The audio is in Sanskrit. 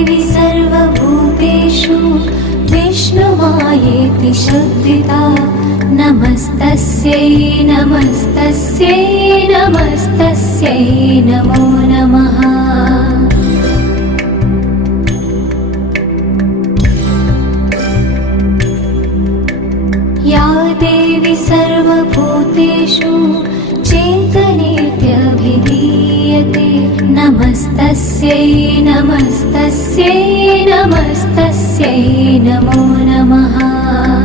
देवी सर्वभूतेषु विष्णुमायेति शुद्धिता नमस्तस्यै नमस्तस्यै नमस्तस्यै नमो नमः। या देवी सर्वभूतेषु चेतनेत्यभिधीयते नमस्तस्यै नमस्तस्यै नमस्तस्यै नमो नमः।